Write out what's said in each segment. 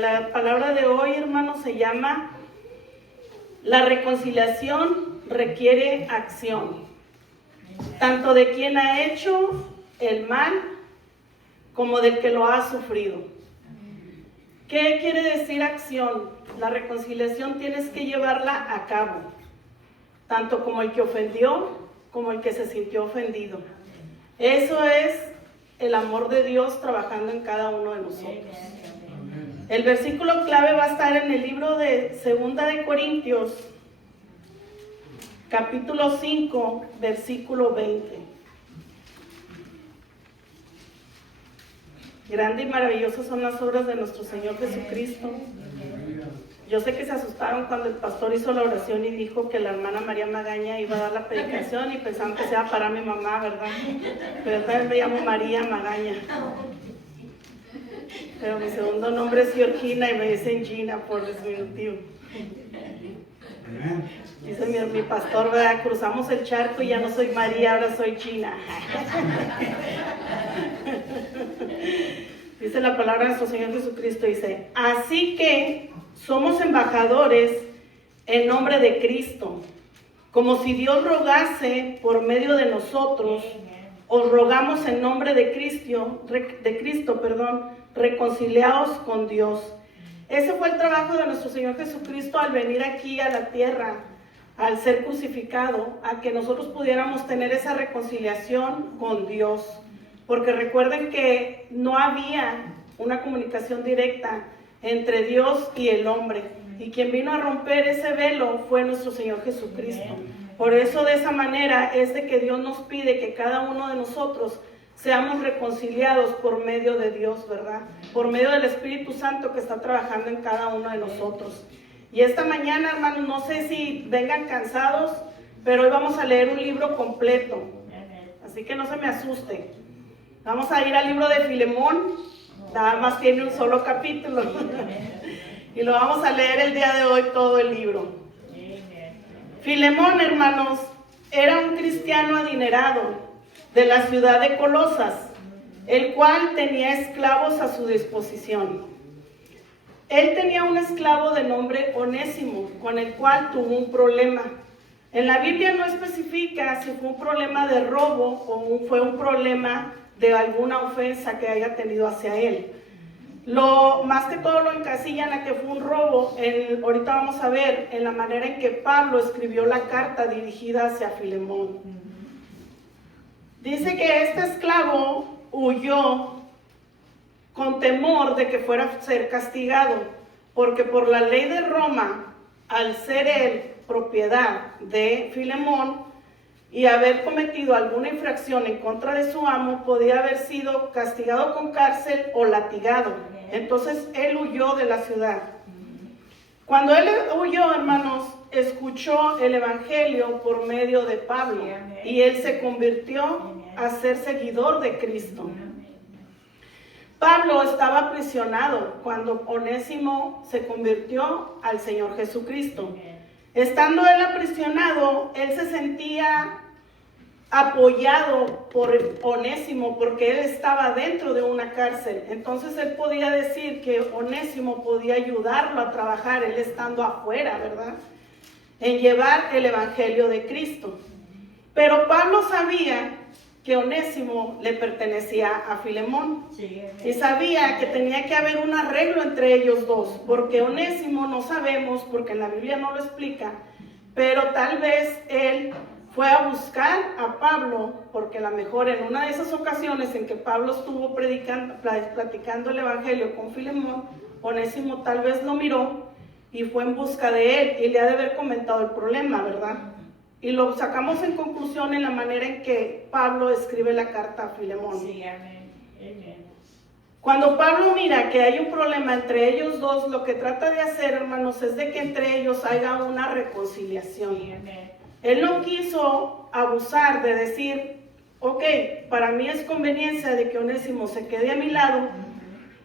La palabra de hoy, hermanos, se llama la reconciliación requiere acción, tanto de quien ha hecho el mal como del que lo ha sufrido. ¿Qué quiere decir acción? La reconciliación tienes que llevarla a cabo, tanto como el que ofendió como el que se sintió ofendido. Eso es el amor de Dios trabajando en cada uno de nosotros. El versículo clave va a estar en el libro de 2 de Corintios, capítulo 5, versículo 20. Grande y maravillosas son las obras de nuestro Señor Jesucristo. Yo sé que se asustaron cuando el pastor hizo la oración y dijo que la hermana María Magaña iba a dar la predicación y pensaban que se iba para mi mamá, ¿verdad? Pero yo también me llamo María Magaña. Pero mi segundo nombre es Georgina y me dicen Gina por diminutivo. Dice mi pastor, ¿verdad? Cruzamos el charco y ya no soy María, ahora soy Gina. Dice la palabra de nuestro Señor Jesucristo, dice, así que somos embajadores en nombre de Cristo, como si Dios rogase por medio de nosotros, os rogamos en nombre de Cristo, reconciliaos con Dios. Ese fue el trabajo de nuestro Señor Jesucristo al venir aquí a la tierra, al ser crucificado, a que nosotros pudiéramos tener esa reconciliación con Dios. Porque recuerden que no había una comunicación directa entre Dios y el hombre. Y quien vino a romper ese velo fue nuestro Señor Jesucristo. Por eso de esa manera es de que Dios nos pide que cada uno de nosotros seamos reconciliados por medio de Dios, ¿verdad? Por medio del Espíritu Santo que está trabajando en cada uno de nosotros. Y esta mañana, hermanos, no sé si vengan cansados, pero hoy vamos a leer un libro completo. Así que no se me asusten. Vamos a ir al libro de Filemón, nada más tiene un solo capítulo. Y lo vamos a leer el día de hoy todo el libro. Filemón, hermanos, era un cristiano adinerado de la ciudad de Colosas, el cual tenía esclavos a su disposición. Él tenía un esclavo de nombre Onésimo, con el cual tuvo un problema. En la Biblia no especifica si fue un problema de robo o fue un problema de alguna ofensa que haya tenido hacia él. Más que todo lo encasillan a que fue un robo. Ahorita vamos a ver en la manera en que Pablo escribió la carta dirigida hacia Filemón. Dice que este esclavo huyó con temor de que fuera a ser castigado, porque por la ley de Roma, al ser él propiedad de Filemón, y haber cometido alguna infracción en contra de su amo, podía haber sido castigado con cárcel o latigado. Entonces él huyó de la ciudad. Cuando él huyó, hermanos, escuchó el evangelio por medio de Pablo y él se convirtió a ser seguidor de Cristo. Pablo estaba aprisionado cuando Onésimo se convirtió al Señor Jesucristo. Estando él aprisionado, él se sentía apoyado por Onésimo porque él estaba dentro de una cárcel. Entonces él podía decir que Onésimo podía ayudarlo a trabajar, él estando afuera, ¿verdad? En llevar el evangelio de Cristo. Pero Pablo sabía que Onésimo le pertenecía a Filemón. Y sabía que tenía que haber un arreglo entre ellos dos, porque Onésimo no sabemos, porque en la Biblia no lo explica, pero tal vez él fue a buscar a Pablo, porque a lo mejor en una de esas ocasiones en que Pablo estuvo platicando el evangelio con Filemón, Onésimo tal vez lo miró y fue en busca de él y le ha de haber comentado el problema, ¿verdad? Y lo sacamos en conclusión en la manera en que Pablo escribe la carta a Filemón. Sí, amén. Amén. Cuando Pablo mira que hay un problema entre ellos dos, lo que trata de hacer, hermanos, es de que entre ellos haya una reconciliación. Sí, amén. Él no quiso abusar de decir, ok, para mí es conveniencia de que Onésimo se quede a mi lado,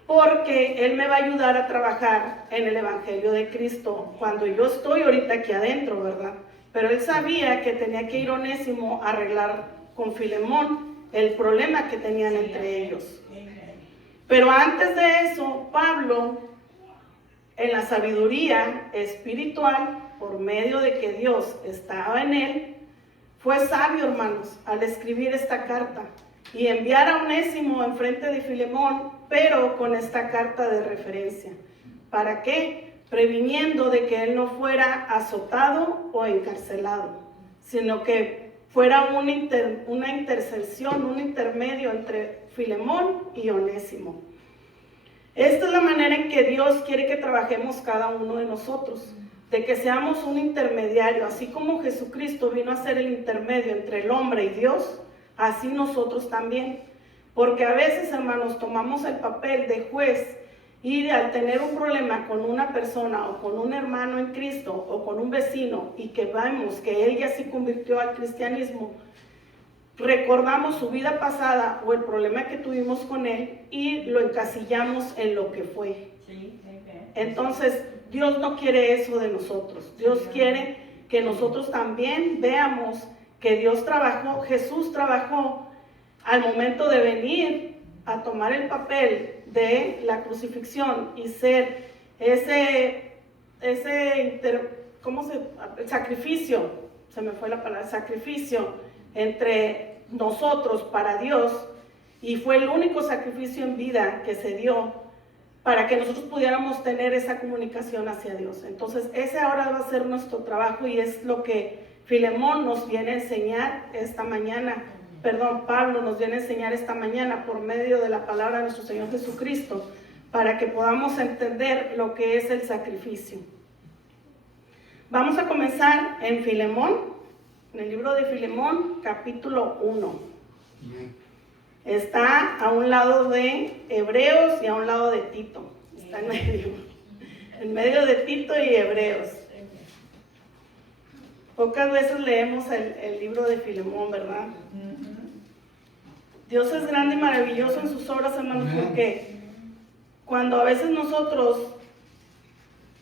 porque él me va a ayudar a trabajar en el evangelio de Cristo cuando yo estoy ahorita aquí adentro, ¿verdad? Pero él sabía que tenía que ir Onésimo a arreglar con Filemón el problema que tenían entre ellos. Pero antes de eso, Pablo en la sabiduría espiritual, por medio de que Dios estaba en él, fue sabio, hermanos, al escribir esta carta y enviar a Onésimo enfrente de Filemón, pero con esta carta de referencia. ¿Para qué? Previniendo de que él no fuera azotado o encarcelado, sino que fuera una intercesión, un intermedio entre Filemón y Onésimo. Esta es la manera en que Dios quiere que trabajemos cada uno de nosotros, de que seamos un intermediario, así como Jesucristo vino a ser el intermedio entre el hombre y Dios, así nosotros también. Porque a veces, hermanos, tomamos el papel de juez y al tener un problema con una persona o con un hermano en Cristo o con un vecino y que vemos que él ya se convirtió al cristianismo, recordamos su vida pasada o el problema que tuvimos con él y lo encasillamos en lo que fue. Entonces, Dios no quiere eso de nosotros. Dios quiere que nosotros también veamos que Dios trabajó, Jesús trabajó al momento de venir a tomar el papel de la crucifixión y ser sacrificio, se me fue la palabra, sacrificio entre nosotros para Dios, y fue el único sacrificio en vida que se dio para que nosotros pudiéramos tener esa comunicación hacia Dios. Entonces ese ahora va a ser nuestro trabajo y es lo que Filemón nos viene a enseñar esta mañana. Pablo nos viene a enseñar esta mañana por medio de la palabra de nuestro Señor Jesucristo, para que podamos entender lo que es el sacrificio. Vamos a comenzar en Filemón, en el libro de Filemón, capítulo 1. Está a un lado de Hebreos y a un lado de Tito. Está en medio de Tito y Hebreos. Pocas veces leemos el libro de Filemón, ¿verdad? Dios es grande y maravilloso en sus obras, hermanos, porque cuando a veces nosotros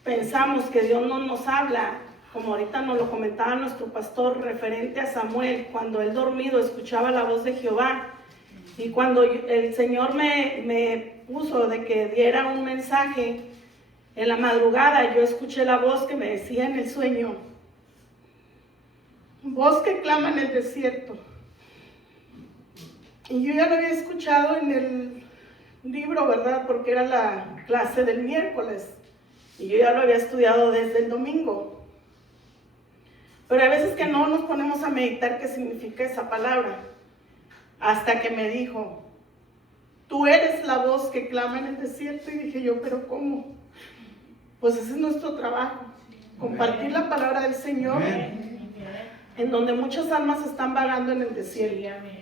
pensamos que Dios no nos habla, como ahorita nos lo comentaba nuestro pastor referente a Samuel, cuando él dormido escuchaba la voz de Jehová, y cuando el Señor me puso de que diera un mensaje en la madrugada, yo escuché la voz que me decía en el sueño, voz que clama en el desierto. Y yo ya lo había escuchado en el libro, ¿verdad? Porque era la clase del miércoles. Y yo ya lo había estudiado desde el domingo. Pero hay veces que no nos ponemos a meditar qué significa esa palabra. Hasta que me dijo, tú eres la voz que clama en el desierto. Y dije yo, ¿pero cómo? Pues ese es nuestro trabajo. Compartir la palabra del Señor en donde muchas almas están vagando en el desierto.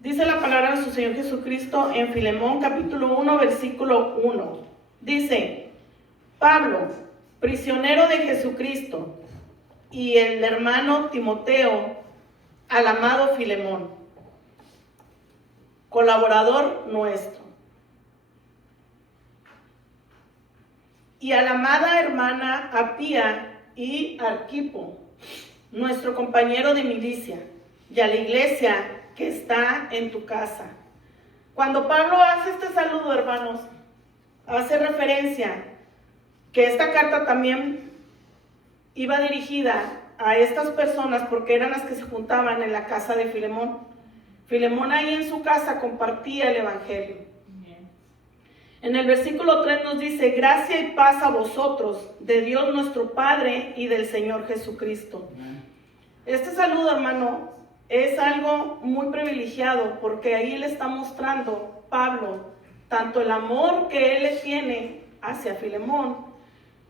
Dice la palabra de nuestro Señor Jesucristo en Filemón capítulo 1, versículo 1. Dice, Pablo, prisionero de Jesucristo, y el hermano Timoteo, al amado Filemón, colaborador nuestro. Y a la amada hermana Apía y Arquipo, nuestro compañero de milicia, y a la iglesia que está en tu casa. Cuando Pablo hace este saludo, hermanos, hace referencia que esta carta también iba dirigida a estas personas porque eran las que se juntaban en la casa de Filemón. Filemón ahí en su casa compartía el evangelio. En el versículo 3 nos dice, gracia y paz a vosotros, de Dios nuestro Padre y del Señor Jesucristo. Este saludo, hermano, es algo muy privilegiado porque ahí le está mostrando Pablo tanto el amor que él le tiene hacia Filemón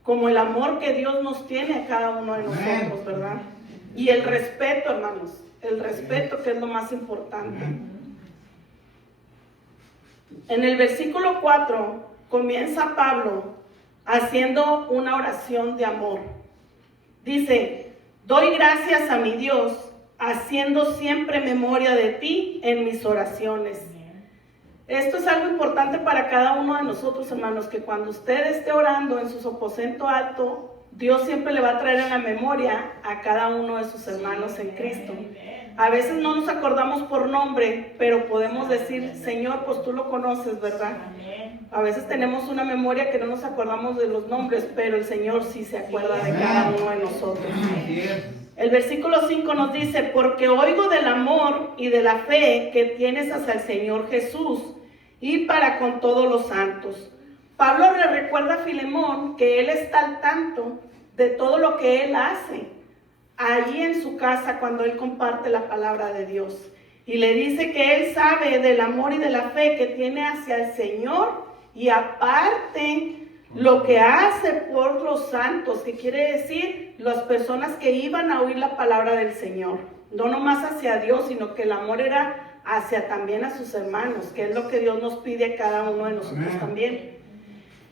como el amor que Dios nos tiene a cada uno de nosotros, ¿verdad? Y el respeto, hermanos, el respeto que es lo más importante. En el versículo 4 comienza Pablo haciendo una oración de amor. Dice, doy gracias a mi Dios, haciendo siempre memoria de ti en mis oraciones. Esto es algo importante para cada uno de nosotros, hermanos, que cuando usted esté orando en su aposento alto, Dios siempre le va a traer en la memoria a cada uno de sus hermanos en Cristo. A veces no nos acordamos por nombre, pero podemos decir, Señor, pues tú lo conoces, ¿verdad? A veces tenemos una memoria que no nos acordamos de los nombres, pero el Señor sí se acuerda de cada uno de nosotros. El versículo 5 nos dice, porque oigo del amor y de la fe que tienes hacia el Señor Jesús y para con todos los santos. Pablo le recuerda a Filemón que él está al tanto de todo lo que él hace allí en su casa cuando él comparte la palabra de Dios. Y le dice que él sabe del amor y de la fe que tiene hacia el Señor y aparte lo que hace por los santos, que quiere decir las personas que iban a oír la palabra del Señor. No nomás hacia Dios, sino que el amor era hacia también a sus hermanos, que es lo que Dios nos pide a cada uno de nosotros también.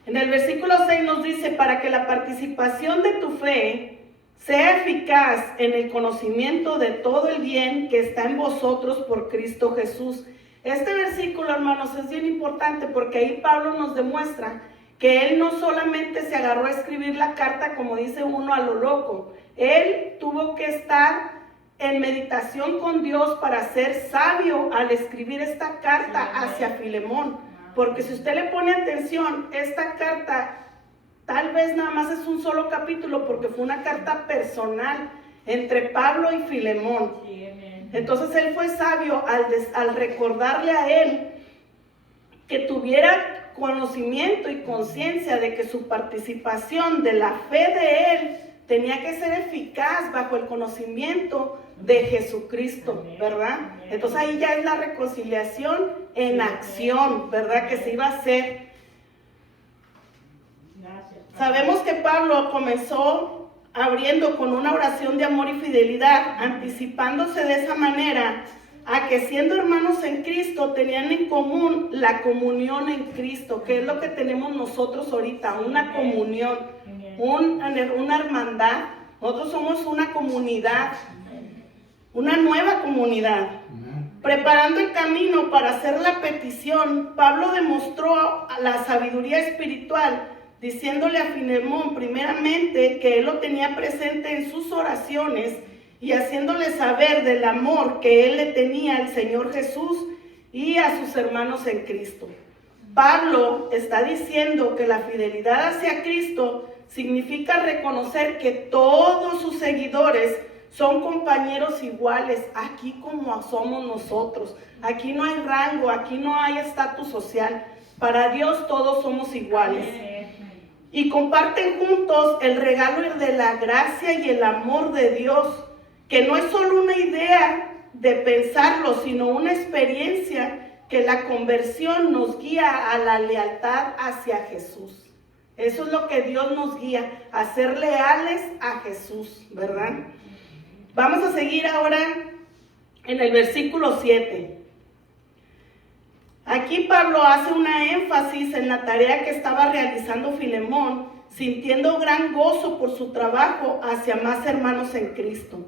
En el versículo 6 nos dice, para que la participación de tu fe sea eficaz en el conocimiento de todo el bien que está en vosotros por Cristo Jesús. Este versículo, hermanos, es bien importante porque ahí Pablo nos demuestra que él no solamente se agarró a escribir la carta como dice uno a lo loco. Él tuvo que estar en meditación con Dios para ser sabio al escribir esta carta hacia Filemón. Porque si usted le pone atención, esta carta tal vez nada más es un solo capítulo porque fue una carta personal entre Pablo y Filemón. Entonces él fue sabio al recordarle a él que tuviera conocimiento y conciencia de que su participación de la fe de él tenía que ser eficaz bajo el conocimiento de Jesucristo, ¿verdad? Entonces ahí ya es la reconciliación en acción, ¿verdad? Que se iba a hacer. Sabemos que Pablo comenzó abriendo con una oración de amor y fidelidad, anticipándose de esa manera a que siendo hermanos en Cristo tenían en común la comunión en Cristo, que es lo que tenemos nosotros ahorita, una comunión, una hermandad. Nosotros somos una comunidad, una nueva comunidad. Preparando el camino para hacer la petición, Pablo demostró la sabiduría espiritual, diciéndole a Filemón primeramente que él lo tenía presente en sus oraciones y haciéndole saber del amor que él le tenía al Señor Jesús y a sus hermanos en Cristo. Pablo está diciendo que la fidelidad hacia Cristo significa reconocer que todos sus seguidores son compañeros iguales, aquí como somos nosotros. Aquí no hay rango, aquí no hay estatus social. Para Dios todos somos iguales. Y comparten juntos el regalo de la gracia y el amor de Dios, que no es solo una idea de pensarlo, sino una experiencia que la conversión nos guía a la lealtad hacia Jesús. Eso es lo que Dios nos guía, a ser leales a Jesús, ¿verdad? Vamos a seguir ahora en el versículo 7. Aquí Pablo hace una énfasis en la tarea que estaba realizando Filemón, sintiendo gran gozo por su trabajo hacia más hermanos en Cristo.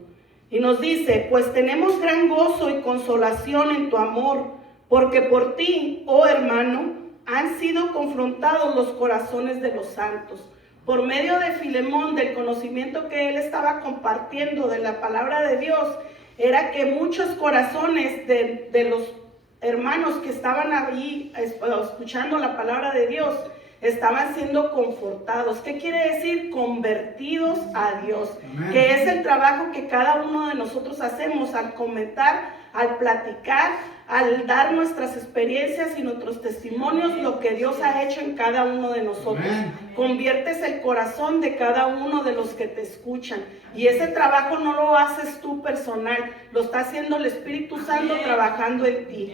Y nos dice, pues tenemos gran gozo y consolación en tu amor, porque por ti, oh hermano, han sido confrontados los corazones de los santos. Por medio de Filemón, del conocimiento que él estaba compartiendo de la palabra de Dios, era que muchos corazones de los hermanos que estaban ahí escuchando la palabra de Dios estaban siendo confortados. ¿Qué quiere decir? Convertidos a Dios. Amén. Que es el trabajo que cada uno de nosotros hacemos al comentar, al platicar, al dar nuestras experiencias y nuestros testimonios, lo que Dios ha hecho en cada uno de nosotros. Amén. Conviertes el corazón de cada uno de los que te escuchan. Y ese trabajo no lo haces tú personal, lo está haciendo el Espíritu Santo trabajando en ti.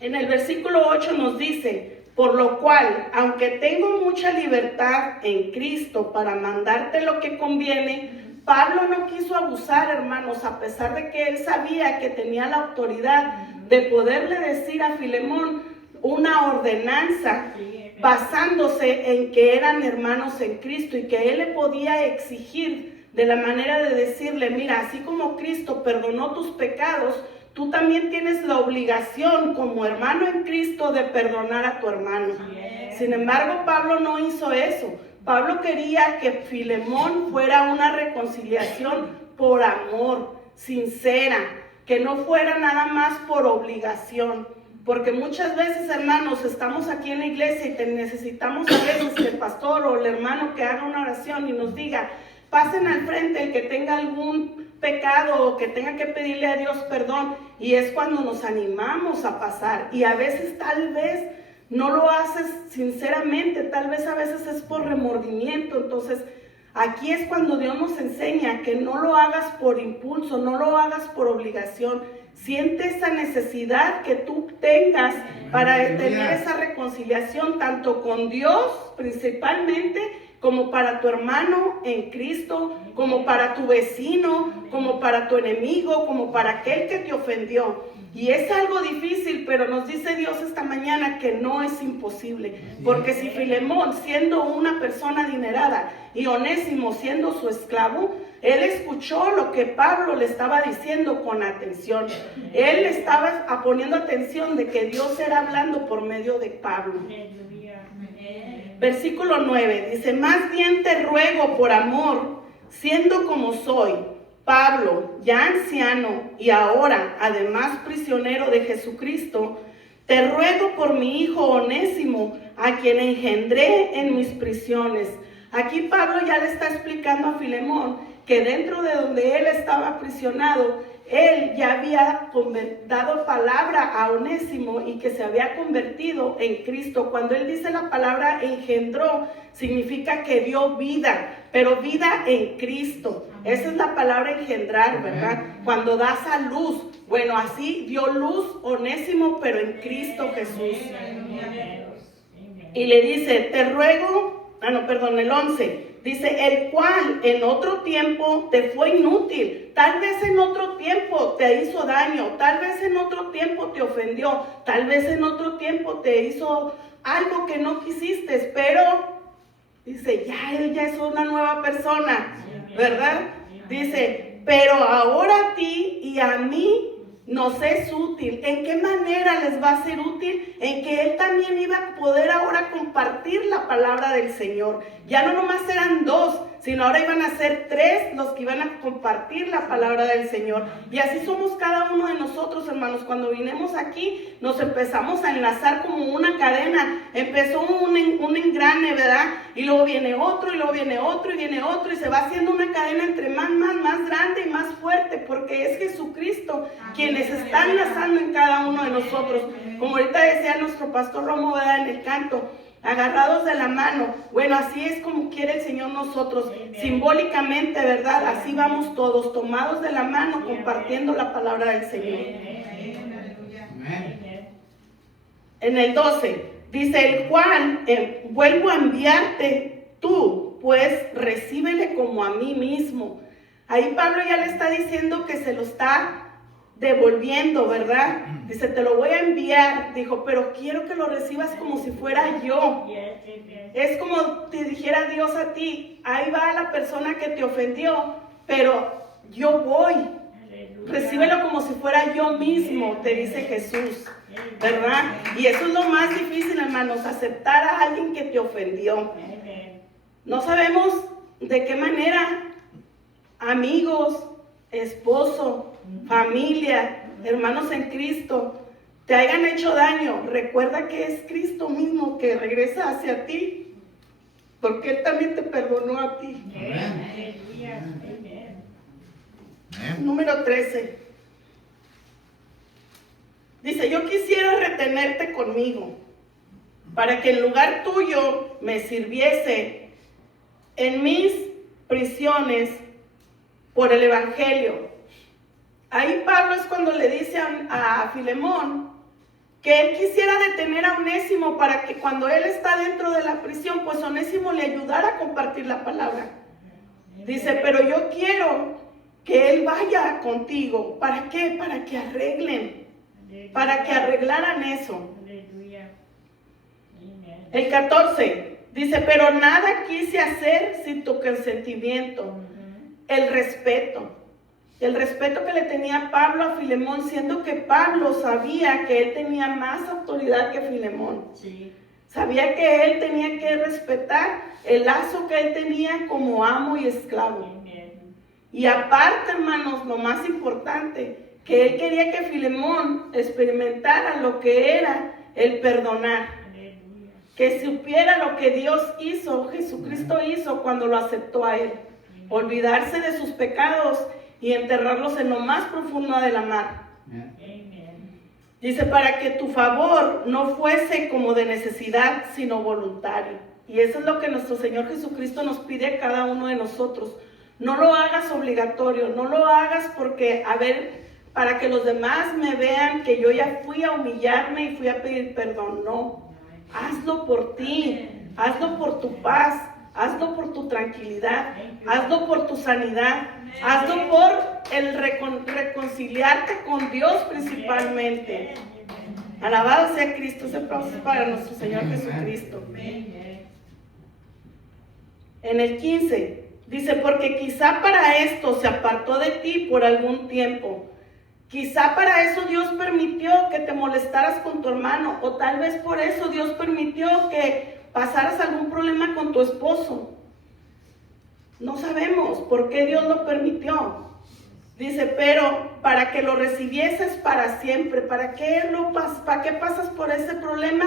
En el versículo 8 nos dice, por lo cual, aunque tengo mucha libertad en Cristo para mandarte lo que conviene, Pablo no quiso abusar, hermanos, a pesar de que él sabía que tenía la autoridad de poderle decir a Filemón una ordenanza basándose en que eran hermanos en Cristo y que él le podía exigir de la manera de decirle, mira, así como Cristo perdonó tus pecados, tú también tienes la obligación como hermano en Cristo de perdonar a tu hermano. Sin embargo, Pablo no hizo eso. Pablo quería que Filemón fuera una reconciliación por amor, sincera, que no fuera nada más por obligación. Porque muchas veces, hermanos, estamos aquí en la iglesia y necesitamos a veces que el pastor o el hermano que haga una oración y nos diga, pasen al frente el que tenga algún pecado o que tenga que pedirle a Dios perdón. Y es cuando nos animamos a pasar. Y a veces tal vez no lo haces sinceramente, tal vez a veces es por remordimiento. Entonces, aquí es cuando Dios nos enseña que no lo hagas por impulso, no lo hagas por obligación. Siente esa necesidad que tú tengas para tener esa reconciliación tanto con Dios principalmente, como para tu hermano en Cristo, como para tu vecino, como para tu enemigo, como para aquel que te ofendió. Y es algo difícil, pero nos dice Dios esta mañana que no es imposible. Porque si Filemón, siendo una persona adinerada, y Onésimo siendo su esclavo, él escuchó lo que Pablo le estaba diciendo con atención. Él estaba poniendo atención de que Dios era hablando por medio de Pablo. Versículo 9 dice, más bien te ruego por amor, siendo como soy, Pablo, ya anciano y ahora además prisionero de Jesucristo, te ruego por mi hijo Onésimo, a quien engendré en mis prisiones. Aquí Pablo ya le está explicando a Filemón que dentro de donde él estaba aprisionado, él ya había dado palabra a Onésimo y que se había convertido en Cristo. Cuando él dice la palabra engendró, significa que dio vida, pero vida en Cristo. Esa es la palabra engendrar, ¿verdad? Cuando das a luz. Bueno, así dio luz Onésimo, pero en Cristo Jesús. Y le dice, te ruego, el 11. Dice, el cual en otro tiempo te fue inútil, tal vez en otro tiempo te hizo daño, tal vez en otro tiempo te ofendió, tal vez en otro tiempo te hizo algo que no quisiste, pero, dice, ya él ya es una nueva persona, ¿verdad? Dice, pero ahora a ti y a mí nos es útil. ¿En qué manera les va a ser útil? En que él también iba a poder ahora compartir la palabra del Señor. Ya no nomás eran 2, sino ahora iban a ser 3 los que iban a compartir la palabra del Señor. Y así somos cada uno de nosotros, hermanos. Cuando vinimos aquí, nos empezamos a enlazar como una cadena. Empezó un engrane, ¿verdad? Y luego viene otro, y luego viene otro, y viene otro, y se va haciendo una cadena entre más grande y más fuerte, porque es Jesucristo quienes están enlazando en cada uno de nosotros. Como ahorita decía nuestro pastor Romo, ¿verdad? En el canto, agarrados de la mano. Bueno, así es como quiere el Señor nosotros, simbólicamente, ¿verdad? Así vamos todos, tomados de la mano, compartiendo la palabra del Señor. En el 12, dice, el cual vuelvo a enviarte tú, pues recíbele como a mí mismo. Ahí Pablo ya le está diciendo que se lo está devolviendo, ¿verdad? Dice, te lo voy a enviar. Dijo, pero quiero que lo recibas como si fuera yo. Es como te dijera Dios a ti, ahí va la persona que te ofendió, pero yo voy. Recíbelo como si fuera yo mismo, te dice Jesús, ¿verdad? Y eso es lo más difícil, hermanos, aceptar a alguien que te ofendió. No sabemos de qué manera amigos, esposo, familia, hermanos en Cristo, te hayan hecho daño. Recuerda que es Cristo mismo que regresa hacia ti, porque Él también te perdonó a ti. Número 13. Dice, yo quisiera retenerte conmigo, para que en lugar tuyo me sirviese en mis prisiones por el Evangelio. Ahí Pablo es cuando le dice a Filemón que él quisiera detener a Onésimo para que cuando él está dentro de la prisión, pues Onésimo le ayudara a compartir la palabra. Dice, pero yo quiero que él vaya contigo. ¿Para qué? Para que arreglen, para que arreglaran eso. El 14 dice, pero nada quise hacer sin tu consentimiento. El respeto que le tenía Pablo a Filemón, siendo que Pablo sabía que él tenía más autoridad que Filemón. Sí. Sabía que él tenía que respetar el lazo que él tenía como amo y esclavo. Bien. Y aparte, hermanos, lo más importante, que él quería que Filemón experimentara lo que era el perdonar, Aleluya. que supiera lo que Dios hizo, Jesucristo hizo cuando lo aceptó a él, olvidarse de sus pecados y enterrarlos en lo más profundo de la mar. Amen. Dice, para que tu favor no fuese como de necesidad, sino voluntario. Y eso es lo que nuestro Señor Jesucristo nos pide a cada uno de nosotros. No lo hagas obligatorio, no lo hagas porque, a ver, para que los demás me vean que yo ya fui a humillarme y fui a pedir perdón. No, hazlo por ti, hazlo por tu paz, hazlo por tu tranquilidad, hazlo por tu sanidad, hazlo por el reconciliarte con Dios principalmente. Alabado sea Cristo, ese aplauso es para nuestro Señor Jesucristo. Amen. En el 15 dice, porque quizá para esto se apartó de ti por algún tiempo. Quizá para eso Dios permitió que te molestaras con tu hermano, o tal vez por eso Dios permitió que pasaras algún problema con tu esposo. No sabemos por qué Dios lo permitió. Dice, pero para que lo recibieses para siempre. ¿Para qué pasas por ese problema?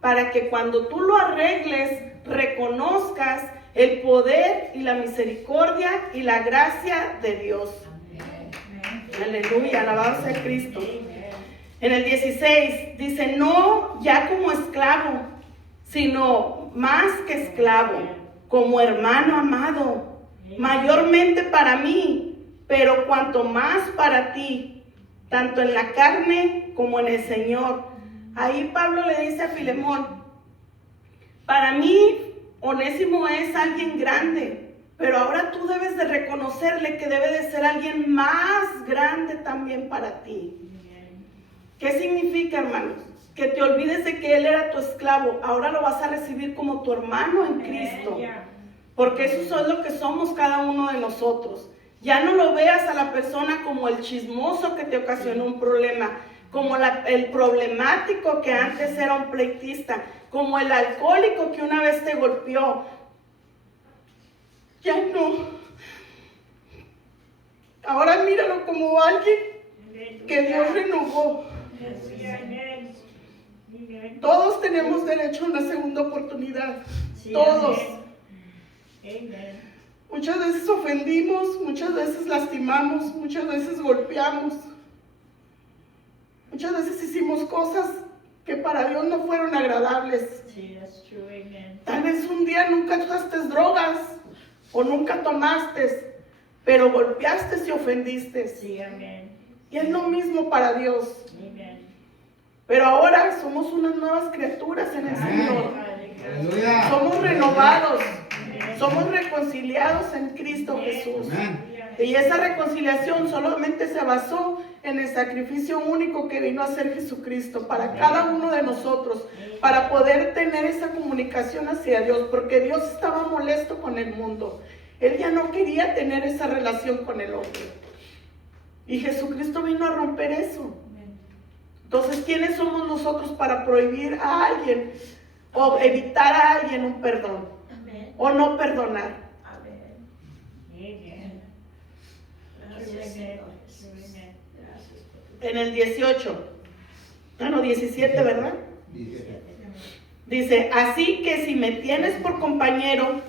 Para que cuando tú lo arregles, reconozcas el poder y la misericordia y la gracia de Dios. Aleluya, alabado sea Cristo. En el 16 dice, no ya como esclavo, sino más que esclavo, como hermano amado, mayormente para mí, pero cuanto más para ti, tanto en la carne como en el Señor. Ahí Pablo le dice a Filemón, para mí Onésimo es alguien grande, pero ahora tú debes de reconocerle que debe de ser alguien más grande también para ti. ¿Qué significa, hermanos? Que te olvides de que él era tu esclavo, ahora lo vas a recibir como tu hermano en Cristo, porque eso es lo que somos cada uno de nosotros. Ya no lo veas a la persona como el chismoso que te ocasionó un problema, como el problemático que antes era un pleitista, como el alcohólico que una vez te golpeó. Ya no. Ahora míralo como alguien que Dios renovó. Todos tenemos derecho a una segunda oportunidad. Todos. Amen. Muchas veces ofendimos, muchas veces lastimamos, muchas veces golpeamos. Muchas veces hicimos cosas que para Dios no fueron agradables. Sí, that's true. Amen. Tal vez un día nunca usaste drogas o nunca tomaste, pero golpeaste y ofendiste. Sí, amén. Y es lo mismo para Dios. Amen. Pero ahora somos unas nuevas criaturas en el Señor. Aleluya. Somos renovados, somos reconciliados en Cristo Jesús. Amén. Y esa reconciliación solamente se basó en el sacrificio único que vino a hacer Jesucristo para cada uno de nosotros, para poder tener esa comunicación hacia Dios, porque Dios estaba molesto con el mundo. Él ya no quería tener esa relación con el hombre. Y Jesucristo vino a romper eso. Entonces, ¿quiénes somos nosotros para prohibir a alguien o evitar a alguien un perdón? O no perdonar. Amen. Gracias, Señor. Amen. Gracias por tu- En el 18, 17, ¿verdad? Dice, así que si me tienes por compañero,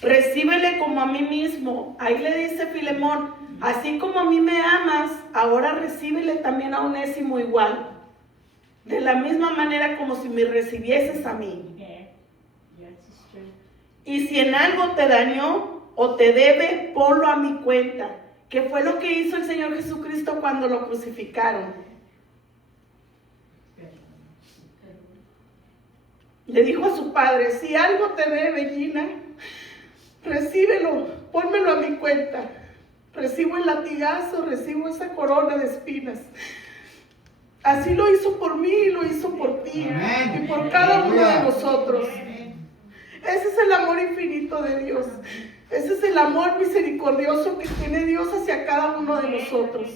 recíbele como a mí mismo. Ahí le dice Filemón, así como a mí me amas, ahora recíbele también a Onésimo igual. De la misma manera como si me recibieses a mí. Okay. Yes, it's true. Y si en algo te dañó o te debe, ponlo a mi cuenta. Que fue lo que hizo el Señor Jesucristo cuando lo crucificaron. Le dijo a su padre, si algo te debe, Gina, recíbelo, pónmelo a mi cuenta. Recibo el latigazo, recibo esa corona de espinas. Así lo hizo por mí y lo hizo por ti. Amén. Y por cada uno de Aleluya. nosotros. Ese es el amor infinito de Dios. Ese es el amor misericordioso que tiene Dios hacia cada uno de nosotros.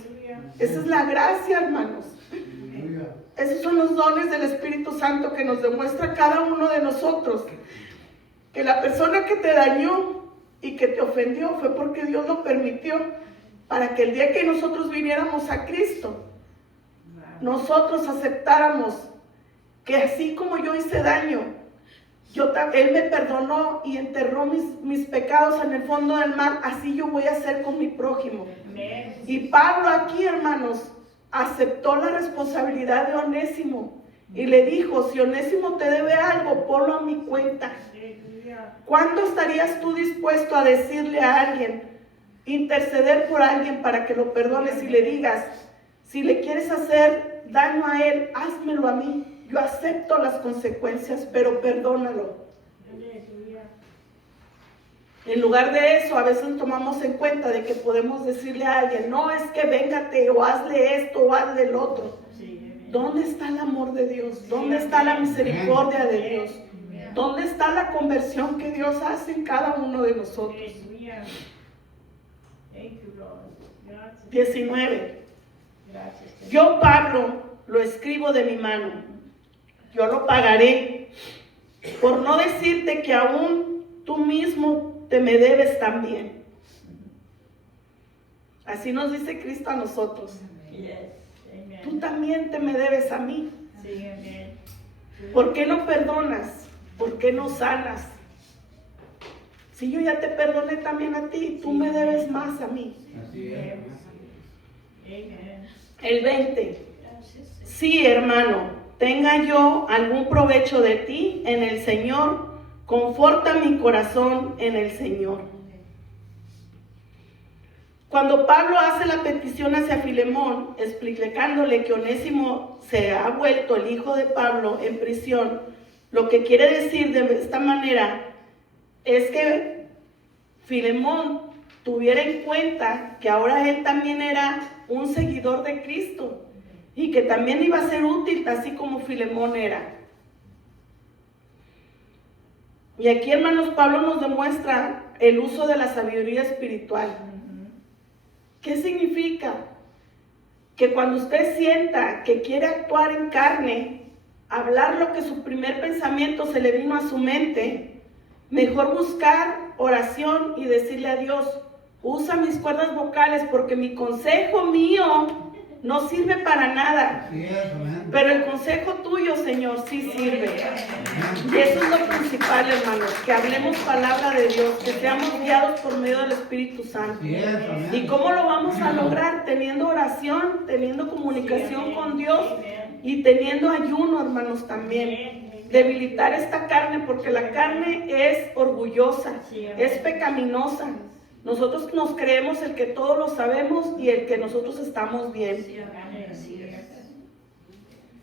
Esa es la gracia, hermanos. Aleluya. Esos son los dones del Espíritu Santo que nos demuestra cada uno de nosotros. Que la persona que te dañó y que te ofendió fue porque Dios lo permitió para que el día que nosotros viniéramos a Cristo, nosotros aceptáramos que así como yo hice daño, Él me perdonó y enterró mis pecados en el fondo del mar, así yo voy a hacer con mi prójimo. Amen. Y Pablo aquí, hermanos, aceptó la responsabilidad de Onésimo y le dijo, si Onésimo te debe algo, ponlo a mi cuenta. Hallelujah. ¿Cuándo estarías tú dispuesto a decirle a alguien, interceder por alguien para que lo perdones y le digas, si le quieres hacer daño a él, házmelo a mí? Yo acepto las consecuencias, pero perdónalo. Hallelujah. En lugar de eso, a veces tomamos en cuenta de que podemos decirle a alguien, no, es que véngate, o hazle esto, o hazle el otro. Sí, amen. ¿Dónde está el amor de Dios? ¿Dónde está la misericordia de Dios? Amen. ¿Dónde está la conversión que Dios hace en cada uno de nosotros? Hallelujah. Thank you, Lord. Gracias. 19. Gracias. Señor. Yo, Pablo, lo escribo de mi mano. Yo lo pagaré, por no decirte que aún tú mismo te me debes también. Así nos dice Cristo a nosotros. Yes. Amen. Tú también te me debes a mí. Sí, amén. ¿Por qué no perdonas? ¿Por qué no sanas? Si yo ya te perdoné también a ti, tú me debes más a mí. Así es. Amen. El 20. Sí, hermano, tenga yo algún provecho de ti en el Señor, conforta mi corazón en el Señor. Cuando Pablo hace la petición hacia Filemón, explicándole que Onésimo se ha vuelto el hijo de Pablo en prisión, lo que quiere decir de esta manera es que Filemón tuviera en cuenta que ahora él también era un seguidor de Cristo y que también iba a ser útil así como Filemón era. Y aquí, hermanos, Pablo nos demuestra el uso de la sabiduría espiritual. ¿Qué significa? Que cuando usted sienta que quiere actuar en carne, hablar lo que su primer pensamiento se le vino a su mente, mejor buscar oración y decirle a Dios, usa mis cuerdas vocales porque mi consejo mío no sirve para nada, Así es, amén. pero el consejo tuyo, Señor, sí sirve. Y eso es lo principal, hermanos, que hablemos palabra de Dios, que seamos guiados por medio del Espíritu Santo. Así es, amén. ¿Y cómo lo vamos a lograr? Teniendo oración, teniendo comunicación con Dios y teniendo ayuno, hermanos, también. Debilitar esta carne, porque la carne es orgullosa, es pecaminosa. Nosotros nos creemos el que todo lo sabemos y el que nosotros estamos bien.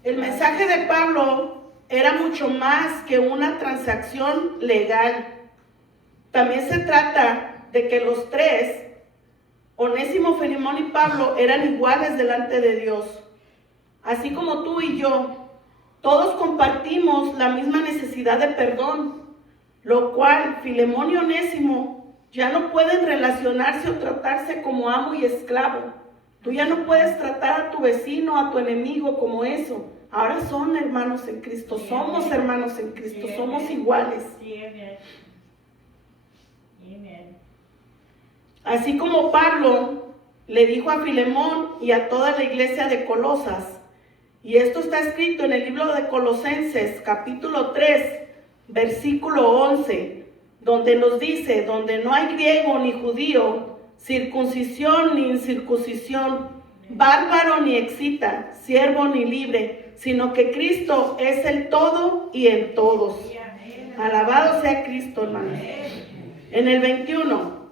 El mensaje de Pablo era mucho más que una transacción legal. También se trata de que los tres, Onésimo, Filemón y Pablo, eran iguales delante de Dios. Así como tú y yo, todos compartimos la misma necesidad de perdón, lo cual Filemón y Onésimo ya no pueden relacionarse o tratarse como amo y esclavo. Tú ya no puedes tratar a tu vecino, a tu enemigo como eso. Ahora son hermanos en Cristo, somos hermanos en Cristo, somos iguales. Así como Pablo le dijo a Filemón y a toda la iglesia de Colosas, y esto está escrito en el libro de Colosenses, capítulo 3, versículo 11, donde nos dice, donde no hay griego ni judío, circuncisión ni incircuncisión, bárbaro ni excita, siervo ni libre, sino que Cristo es el todo y en todos. Alabado sea Cristo, hermanos. En el 21,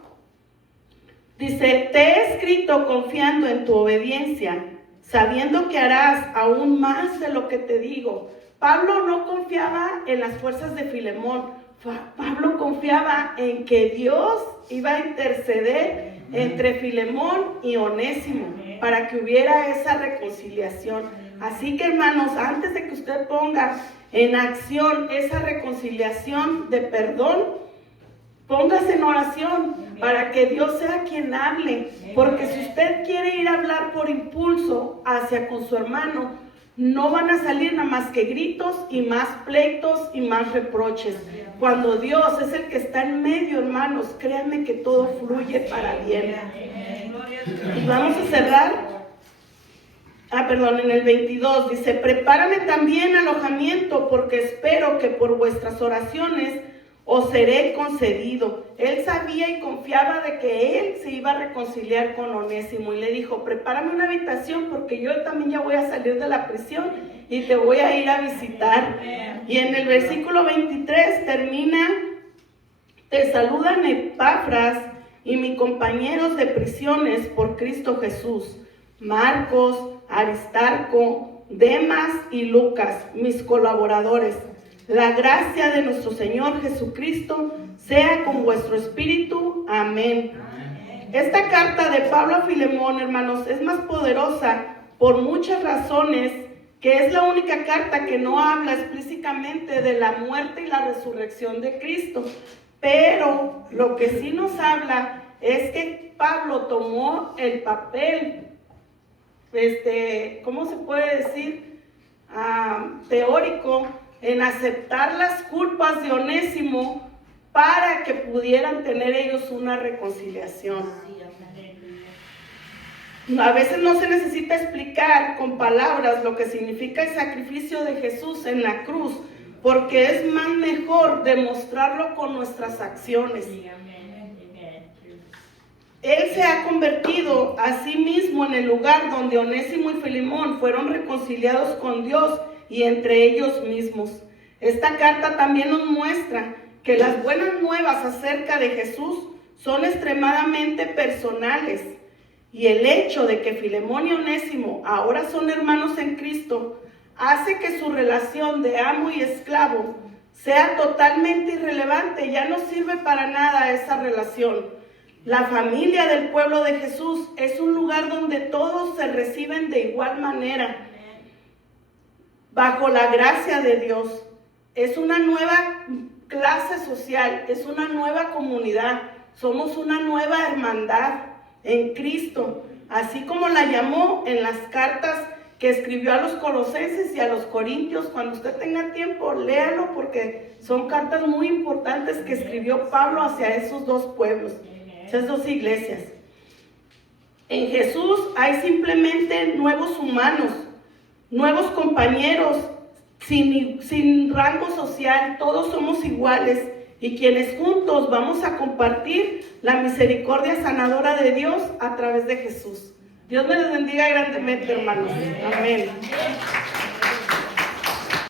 dice, te he escrito confiando en tu obediencia, sabiendo que harás aún más de lo que te digo. Pablo no confiaba en las fuerzas de Filemón. Pablo confiaba en que Dios iba a interceder entre Filemón y Onésimo para que hubiera esa reconciliación. Así que, hermanos, antes de que usted ponga en acción esa reconciliación de perdón, póngase en oración para que Dios sea quien hable. Porque si usted quiere ir a hablar por impulso hacia con su hermano, no van a salir nada más que gritos y más pleitos y más reproches. Cuando Dios es el que está en medio, hermanos, créanme que todo fluye para bien. Y vamos a cerrar En el 22 dice, prepárame también alojamiento, porque espero que por vuestras oraciones os seré concedido. Él sabía y confiaba de que él se iba a reconciliar con Onésimo, y le dijo, prepárame una habitación, porque yo también ya voy a salir de la prisión y te voy a ir a visitar. Y en el versículo 23 termina, te saludan Epafras y mis compañeros de prisiones por Cristo Jesús, Marcos, Aristarco, Demas y Lucas, mis colaboradores. La gracia de nuestro Señor Jesucristo sea con vuestro espíritu. Amén. Esta carta de Pablo a Filemón, hermanos, es más poderosa por muchas razones, que es la única carta que no habla explícitamente de la muerte y la resurrección de Cristo. Pero lo que sí nos habla es que Pablo tomó el papel, ¿cómo se puede decir? Teórico, en aceptar las culpas de Onésimo para que pudieran tener ellos una reconciliación. A veces no se necesita explicar con palabras lo que significa el sacrificio de Jesús en la cruz, porque es más mejor demostrarlo con nuestras acciones. Él se ha convertido a sí mismo en el lugar donde Onésimo y Filemón fueron reconciliados con Dios y entre ellos mismos. Esta carta también nos muestra que las buenas nuevas acerca de Jesús son extremadamente personales, y el hecho de que Filemón y Onésimo ahora son hermanos en Cristo hace que su relación de amo y esclavo sea totalmente irrelevante. Ya no sirve para nada esa relación. La familia del pueblo de Jesús es un lugar donde todos se reciben de igual manera, bajo la gracia de Dios. Es una nueva clase social, es una nueva comunidad, somos una nueva hermandad en Cristo, así como la llamó en las cartas que escribió a los Colosenses y a los Corintios. Cuando usted tenga tiempo, léalo, porque son cartas muy importantes que escribió Pablo hacia esos dos pueblos, esas dos iglesias. En Jesús hay simplemente nuevos humanos, nuevos compañeros, sin rango social. Todos somos iguales, y quienes juntos vamos a compartir la misericordia sanadora de Dios a través de Jesús. Dios me los bendiga grandemente, hermanos. Amén.